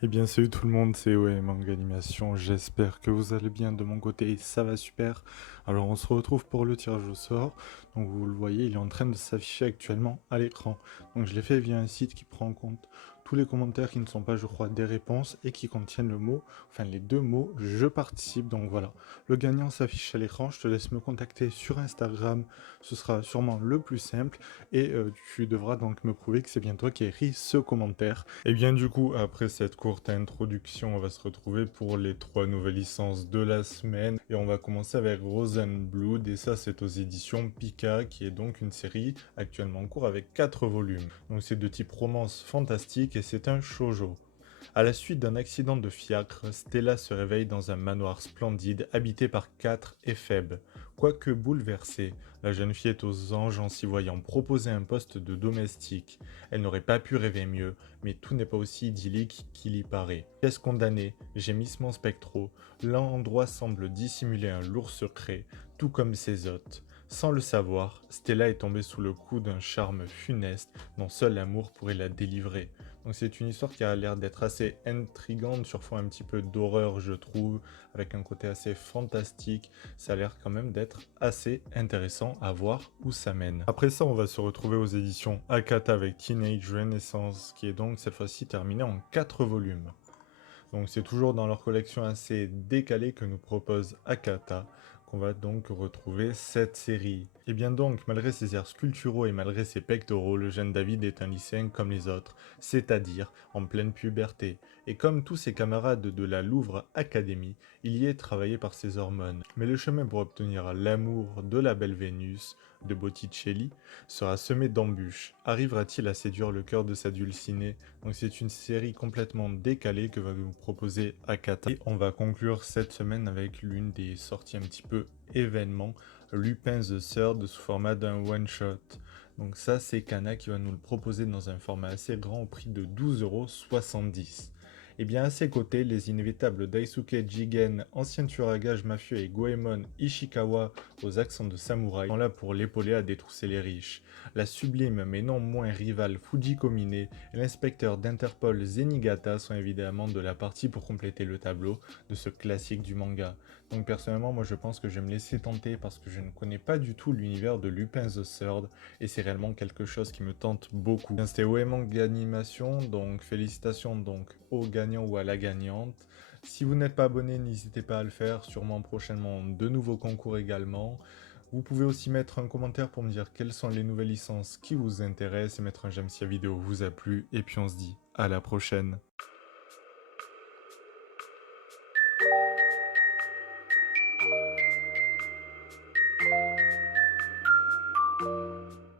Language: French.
Eh bien, salut tout le monde, c'est Manga Animation. J'espère que vous allez bien de mon côté, ça va super. Alors, on se retrouve pour le tirage au sort. Donc, vous le voyez, il est en train de s'afficher actuellement à l'écran. Donc, je l'ai fait via un site qui prend en compte tous les commentaires qui ne sont pas, je crois, des réponses et qui contiennent le mot, enfin les deux mots, je participe. Donc, voilà. Le gagnant s'affiche à l'écran. Je te laisse me contacter sur Instagram. Ce sera sûrement le plus simple. Et tu devras donc me prouver que c'est bien toi qui as écrit ce commentaire. Et bien du coup, après cette courte introduction, on va se retrouver pour les 3 nouvelles licences de la semaine. Et on va commencer avec Rosenblood, et ça c'est aux éditions Pika, qui est donc une série actuellement en cours avec 4 volumes. Donc c'est de type romance fantastique et c'est un shoujo. À la suite d'un accident de fiacre, Stella se réveille dans un manoir splendide habité par 4 éphèbes. Quoique bouleversée, la jeune fille est aux anges en s'y voyant proposer un poste de domestique. Elle n'aurait pas pu rêver mieux, mais tout n'est pas aussi idyllique qu'il y paraît. Pièce condamnée, gémissements spectraux, l'endroit semble dissimuler un lourd secret, tout comme ses hôtes. Sans le savoir, Stella est tombée sous le coup d'un charme funeste dont seul l'amour pourrait la délivrer. Donc c'est une histoire qui a l'air d'être assez intrigante, sur fond un petit peu d'horreur je trouve, avec un côté assez fantastique. Ça a l'air quand même d'être assez intéressant à voir où ça mène. Après ça, on va se retrouver aux éditions Akata avec Teenage Renaissance, qui est donc cette fois-ci terminé en 4 volumes. Donc c'est toujours dans leur collection assez décalée que nous propose Akata qu'on va donc retrouver cette série. Et bien donc, malgré ses airs sculpturaux et malgré ses pectoraux, le jeune David est un lycéen comme les autres, c'est-à-dire en pleine puberté. Et comme tous ses camarades de la Louvre Academy, il y est travaillé par ses hormones. Mais le chemin pour obtenir l'amour de la belle Vénus, de Botticelli, sera semé d'embûches. Arrivera-t-il à séduire le cœur de sa dulcinée? Donc c'est une série complètement décalée que va nous proposer Akata. Et on va conclure cette semaine avec l'une des sorties un petit peu événements, Lupin the Third sous format d'un one-shot. Donc ça c'est Kana qui va nous le proposer dans un format assez grand au prix de 12,70 €. Et bien à ses côtés, les inévitables Daisuke Jigen, ancien tueur à gages mafieux, et Goemon Ishikawa aux accents de samouraï sont là pour l'épauler à détrousser les riches. La sublime mais non moins rivale Fujiko Mine et l'inspecteur d'Interpol Zenigata sont évidemment de la partie pour compléter le tableau de ce classique du manga. Donc personnellement, moi je pense que je vais me laisser tenter parce que je ne connais pas du tout l'univers de Lupin the Third et c'est réellement quelque chose qui me tente beaucoup. C'était OM Manga Animation, donc félicitations donc au gagnant ou à la gagnante. Si vous n'êtes pas abonné, n'hésitez pas à le faire, sûrement prochainement de nouveaux concours également. Vous pouvez aussi mettre un commentaire pour me dire quelles sont les nouvelles licences qui vous intéressent et mettre un j'aime si la vidéo vous a plu. Et puis on se dit à la prochaine.